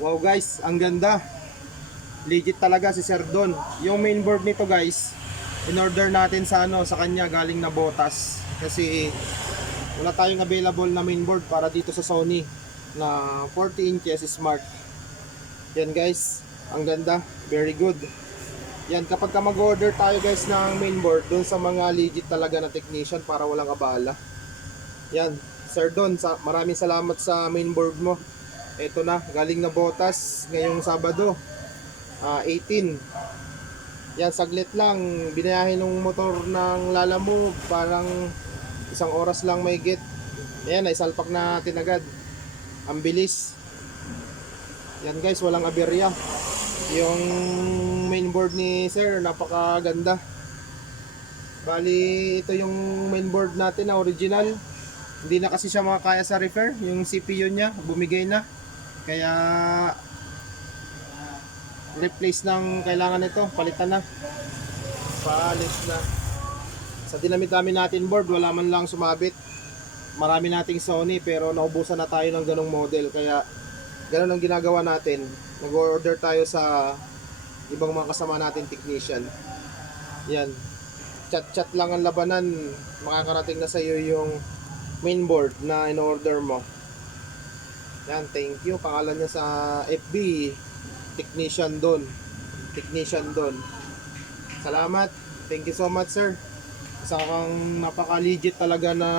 Wow guys, ang ganda. Legit talaga si Sir Don. Yung mainboard nito guys, in-order natin sa sa kanya galing na Botas. Kasi wala tayong available na mainboard para dito sa Sony na 40 inches smart. Yan guys, ang ganda, very good. Yan, kapag ka mag-order tayo guys ng mainboard dun sa mga legit talaga na technician para walang abala. Yan, Sir Don, maraming salamat sa mainboard mo. Ito na, galing na Botas ngayong Sabado, 18. Yan, saglit lang, binayahin ng motor ng Lalamove, parang isang oras lang may get. Ayan, naisalpak natin agad. Ang bilis. Yan guys, walang aberya. Yung mainboard ni Sir, napakaganda. Bali, ito yung mainboard natin na original. Hindi na kasi siya makakaya sa repair. Yung CPU niya, bumigay na. Kaya replace ng kailangan nito, palitan na. Paalis na. Sa dinami-dami natin board, wala man lang sumabit. Marami nating Sony pero naubusan na tayo ng ganong model. Kaya ganun ang ginagawa natin. Nag-order tayo sa ibang mga kasama natin technician. Yan. Chat-chat lang ang labanan. Makakarating na sa iyo yung mainboard na in-order mo. Yan, thank you. Pangalan niya sa FB, Technician Don. Technician Don. Salamat. Thank you so much, sir. Isa kang napaka-legit talaga na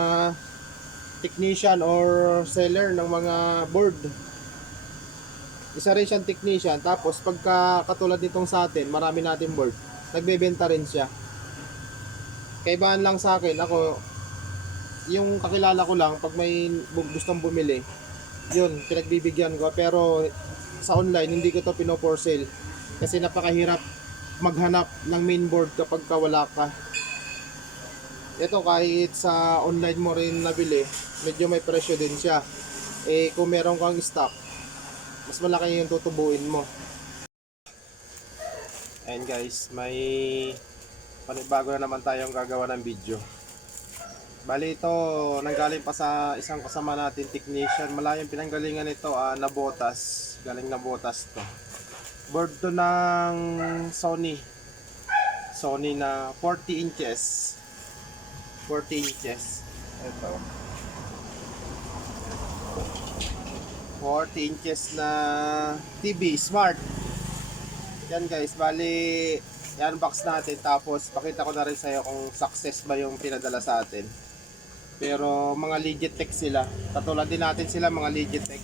technician or seller ng mga board. Isa rin siyang technician. Tapos pagka katulad nitong sa atin, marami natin board, nagbebenta rin siya. Kaibahan lang sa akin, ako, yung kakilala ko lang, pag may gustong bumili, yun, pinagbibigyan ko. Pero sa online, hindi ko to pino-for sale. Kasi napakahirap maghanap ng mainboard kapag wala ka. Ito kahit sa online mo rin nabili, medyo may presyo din siya. Eh kung meron kang stock, mas malaki yung tutubuin mo. And guys, may panibago na naman tayong gagawa ng video. Bali ito, nanggaling pa sa isang kasama natin technician. Malayong pinanggalingan ito, na Botas. Galing na Botas to. Board to ng Sony. Sony na 40 inches. 40 inches. Ito. 40 inches na TV, smart. Yan guys, bali i-unbox natin. Tapos pakita ko na rin sa'yo kung success ba yung pinadala sa atin. Pero mga legit tech sila. Katulad din natin sila, mga legit tech.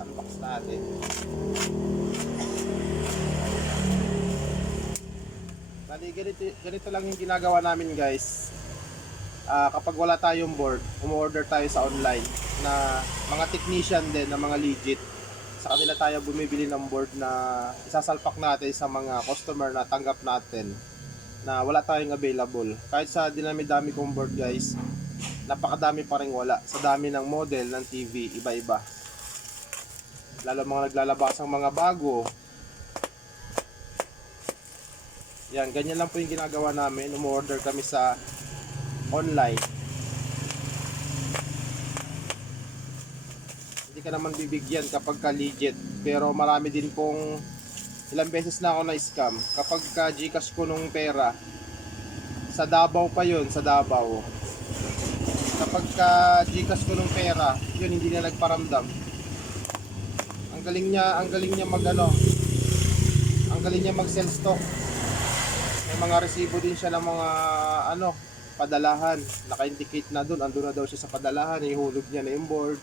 Unbox natin. Bali, ganito lang yung ginagawa namin guys. Kapag wala tayong board, umorder tayo sa online na mga technician din, na mga legit. Sa kanila tayo bumibili ng board na isasalpak natin sa mga customer na tanggap natin na wala tayong available. Kahit sa dinami-dami kong board guys, napakadami pa rin wala. Sa dami ng model ng TV, iba-iba. Lalo mga naglalabas ang mga bago. Yan, ganyan lang po yung ginagawa namin. Umorder kami sa online. Hindi ka naman bibigyan kapag ka legit. Pero marami din pong ilang beses na ako na-scam. Kapag ka Gcash ko nung pera, sa Davao pa yun, sa Davao. Kapag ka Gcash ko nung pera, yun hindi na nagparamdam. Ang galing niya ang galing niya mag-sell stock. May mga resibo din siya ng mga padalahan. Naka-indicate na doon, andun na daw siya sa padalahan, ihulog niya na yung board.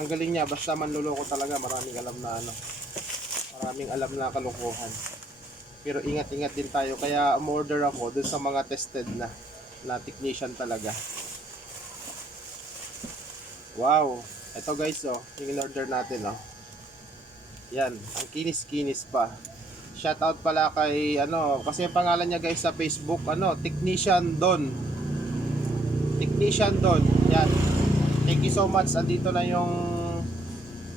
Ang galing niya, basta manluloko talaga, maraming alam na kalokohan. Pero ingat-ingat din tayo, kaya umorder ako dun sa mga tested na technician talaga. Wow, ito guys, yung in-order natin, yan, ang kinis-kinis pa. Shoutout pala kay kasi ang pangalan niya guys sa Facebook, Technician Don. Technician Don. Yan. Thank you so much. Andito na yung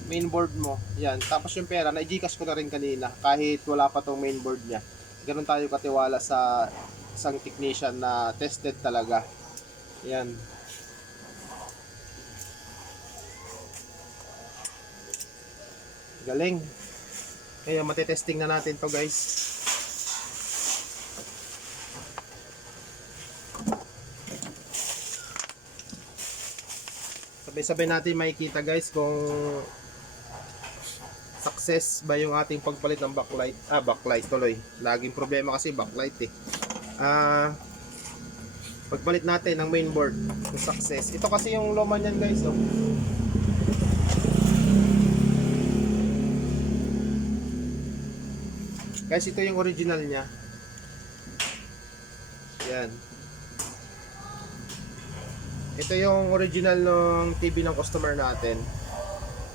mainboard mo. Yan. Tapos yung pera, na-Gcash ko na rin kanina kahit wala pa tong mainboard niya. Ganun tayo katiwala sa isang technician na tested talaga. Yan. Galing. Kaya matitesting na natin to guys. Sabay-sabay natin makikita guys kung success ba yung ating pagpalit ng backlight. Backlight tuloy. Laging problema kasi backlight eh. Pagpalit natin ng mainboard, kung success. Ito kasi yung luma niyan guys, oh. Guys, ito yung original niya. Yan. Ito yung original ng TV ng customer natin.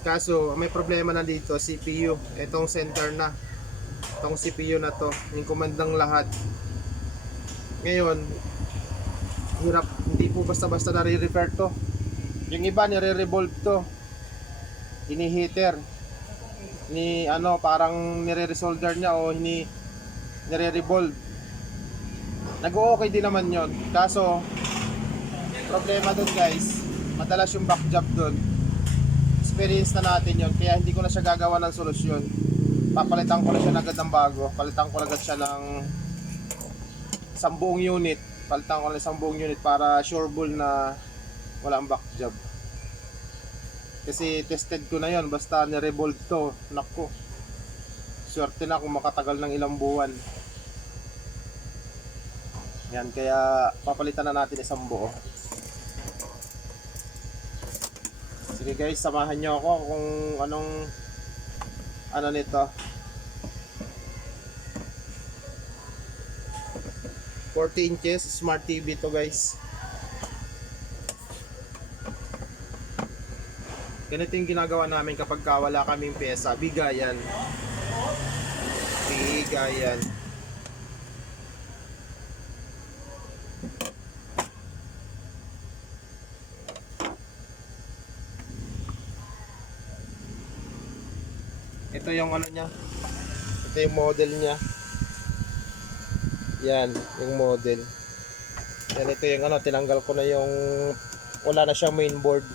Kaso, may problema na dito, CPU. Itong center na. Itong CPU na to. Yung kumandang lahat. Ngayon, hirap. Hindi po basta-basta nare-repair to. Yung iba, nire-revolve to. Ini-heater. Parang nire-resolder niya o nire-revolve. Nag-o-okay din naman yon. Kaso, problema dun guys, madalas yung back job dun. Experience na natin yon, kaya hindi ko na siya gagawa ng solusyon. Papalitan ko na siya agad ng bago. Palitan ko agad siya ng isang buong unit. Palitan ko na isang buong unit para sure bull na walang back job. Kasi tested ko na yon, basta ni-revolve to, nako. Swerte na kung makatagal ng ilang buwan. Yan, kaya papalitan na natin isang buo. Sige guys, samahan nyo ako kung ano nito. 40 inches smart TV to guys. Ganito yung ginagawa namin kapag wala kaming pyesa. Bigayan. Bigayan. Ito yung ano niya. Ito yung model niya. Yan, yung model. Yan, ito yung tinanggal ko na yung wala na siyang mainboard.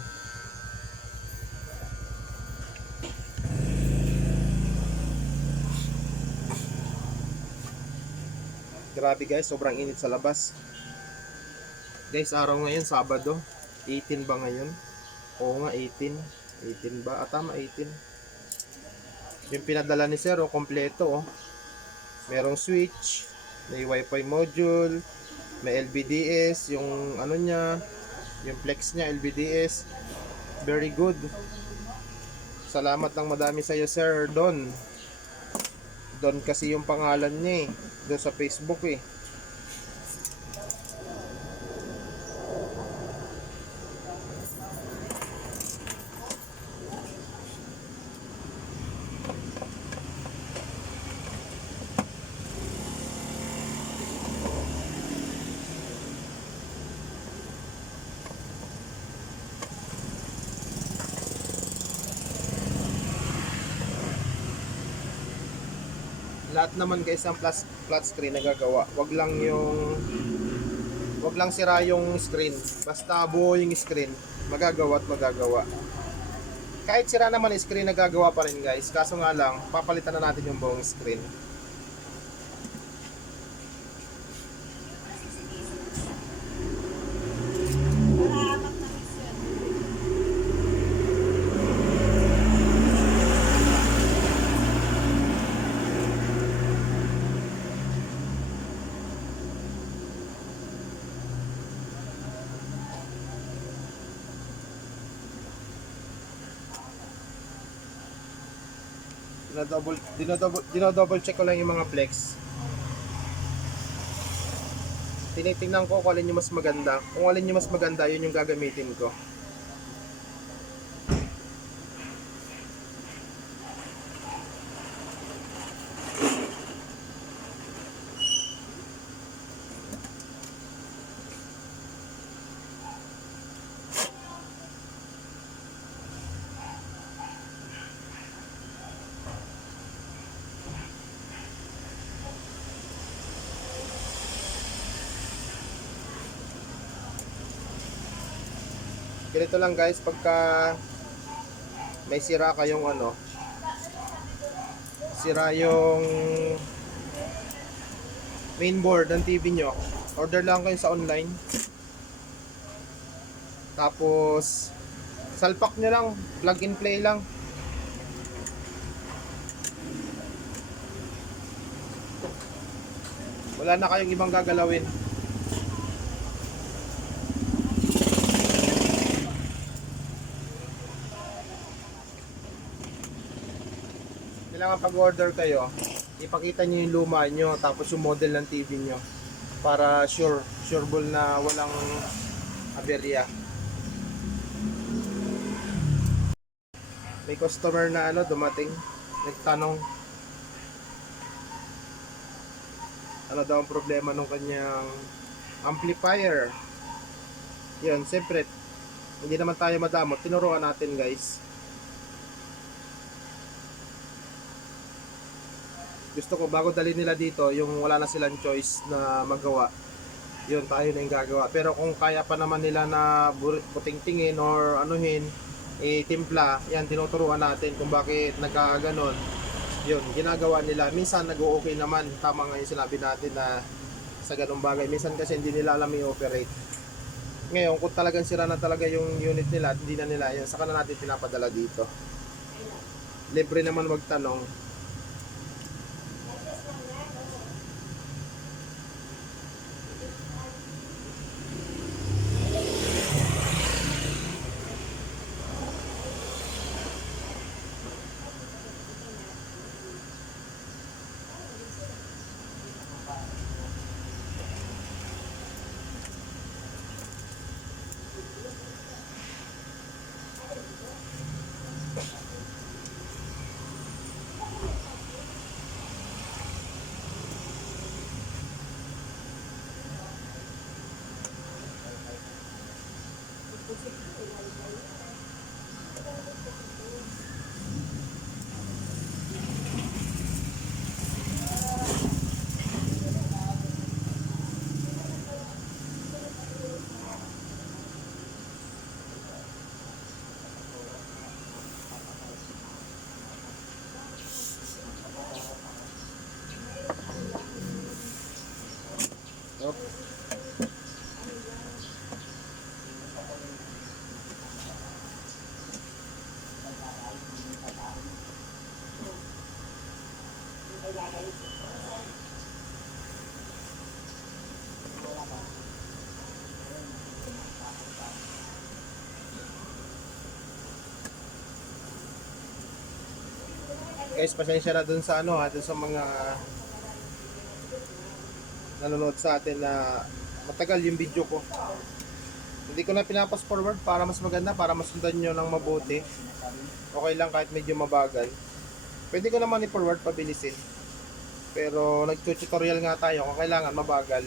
Grabe guys, sobrang init sa labas. Guys, araw ngayon, Sabado. 18 ba ngayon? Oo nga, 18. 18 ba? Tama, 18. Yung pinadala ni Sir, kompleto. Merong switch, may wifi module, may LVDS, yung niya, yung flex niya, LVDS. Very good. Salamat ng madami sa iyo, Sir Don. Don kasi yung pangalan niya doon sa Facebook eh. Lahat naman guys ang flat screen nagagawa. Wag lang sira yung screen. Basta buo yung screen, magagawa at magagawa. Kahit sira naman yung screen, nagagawa pa rin guys. Kaso nga lang, papalitan na natin yung buong screen. Dinodouble check ko lang yung mga flex. Tinitingnan ko kung alin yung mas maganda. Kung alin yung mas maganda, yun yung gagamitin ko. Ganito lang guys, pagka may sira kayong sira yung mainboard ng TV nyo, order lang kayo sa online. Tapos salpak nyo lang, plug and play lang. Wala na kayong ibang gagalawin. Kailangan pag-order kayo, ipakita nyo yung luma nyo, tapos yung model ng TV nyo, para sureable na walang aberya. May customer na dumating, nagtanong ano daw ang problema ng kanyang amplifier. Yun, siyempre hindi naman tayo madamot, tinuruan natin guys. Gusto ko bago dali nila dito, yung wala na silang choice na magawa, yun tayo na yung gagawa. Pero kung kaya pa naman nila na puting-tingin or anuhin, timpla, yan tinuturuan natin kung bakit nagkaganon. Yun, ginagawa nila. Minsan nag-o-okay naman, tama nga yung sinabi natin na sa ganung bagay. Minsan kasi hindi nila alam i-operate. Ngayon, kung talagang sira na talaga yung unit nila, hindi na nila, yun, saka na natin pinapadala dito. Libre naman magtanong. Guys, pasensya na dun sa dun sa mga nanonood sa atin na matagal yung video ko. Hindi ko na pinapas forward para mas maganda, para masundan nyo ng mabuti. Okay lang kahit medyo mabagal. Pwede ko naman i-forward, pabilisin. Pero nag-tutorial nga tayo kung kailangan mabagal.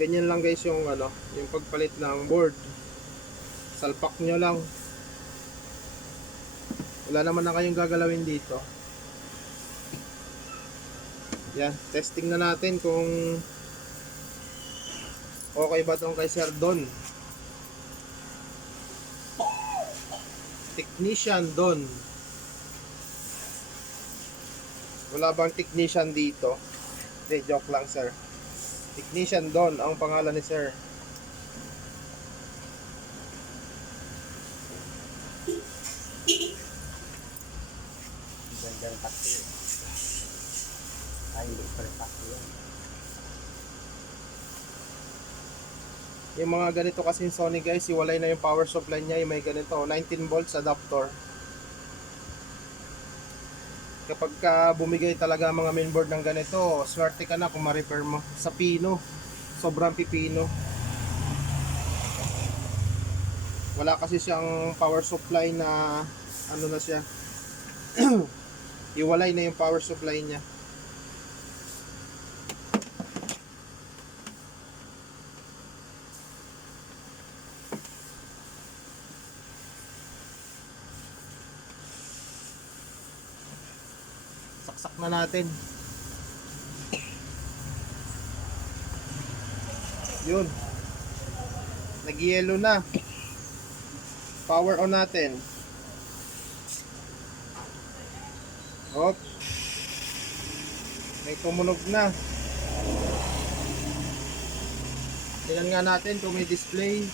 Ganyan lang guys yung yung pagpalit ng board. Salpak nyo lang. Wala naman na kayong gagalawin dito. Yan, testing na natin kung okay ba tong kay Sir Don. Technician Don. Wala bang technician dito? Hindi, joke lang sir. Technician Don ang pangalan ni sir. Ganda ng taxi. Ay, hindi pa rin taxi yan. Yung mga ganito kasi Sony guys, iwalay na yung power supply niya. Yung may ganito, 19 volts adapter. Kapag ka bumigay talaga mga mainboard ng ganito, swerte ka na kung ma-repair mo. Sa pino, sobrang pipino. Wala kasi siyang power supply na na siya. Iwalay na yung power supply niya. Saksak na natin. Yun. Nag-yellow na. Power on natin. Hop. May tumunog na. Tingnan nga natin kung may display.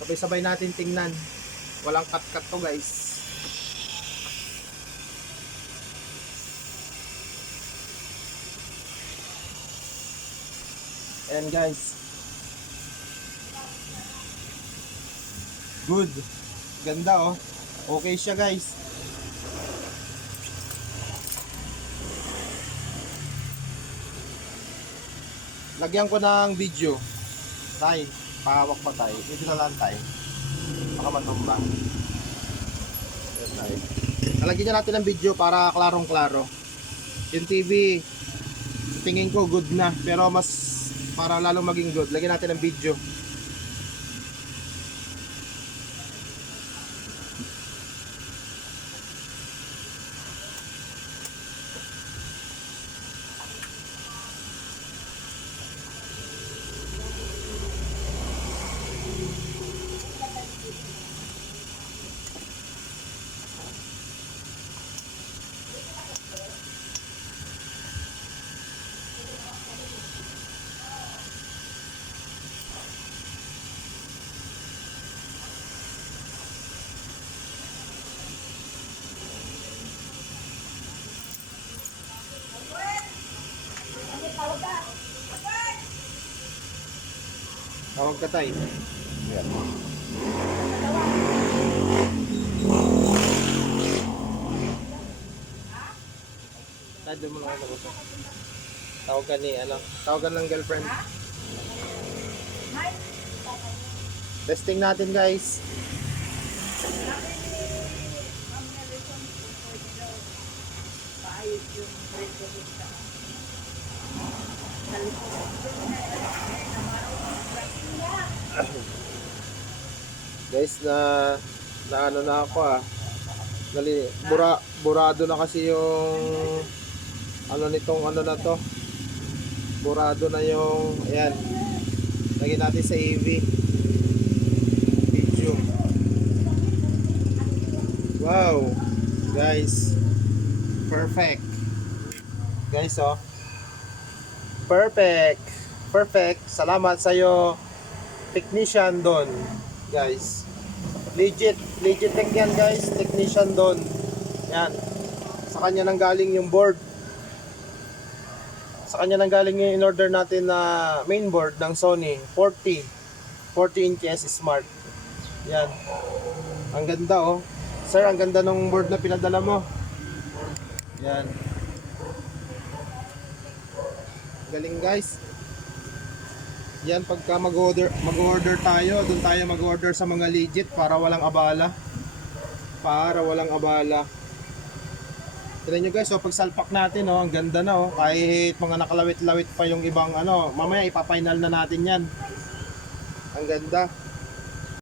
Sabay-sabay natin tingnan. Walang cut-cut to guys. Ayan guys. Good. Ganda oh. Okay siya guys. Lagyan ko ng video. Tay, pahawak pa tayo. Dito na lang tayo. Baka matumba. Ayan tayo. Nalagyan niya natin ng video para klarong-klaro. Yung TV, tingin ko good na. Pero mas para lalong maging good, lagyan natin ng video. Tawag ka tayo. Ayan. Tayo mo lang ako. Tawagan ni ano? Tawagan ng girlfriend. Testing natin guys. Guys, na ano na ako burado na kasi yung ano nitong ano na to. Burado na yung ayan. Lagyan natin sa AV video. Wow. Guys. Perfect. Guys, oh. Perfect. Perfect. Salamat sa iyo, technician Don. Guys. Legit tech yan guys. Technician Don. Yan. Sa kanya nang galing yung board. Sa kanya nang galing yung in-order natin na main board ng Sony 40 inches smart. Yan. Ang ganda oh. Sir, ang ganda ng board na pinadala mo. Yan. Galing guys. Yan, pagka mag-order tayo, doon tayo mag-order sa mga legit para walang abala. Para walang abala. Tignan nyo guys, so pagsalpak natin, oh, ang ganda na oh. Kahit mga nakalawit-lawit pa yung ibang ano, mamaya ipafinal na natin yan. Ang ganda.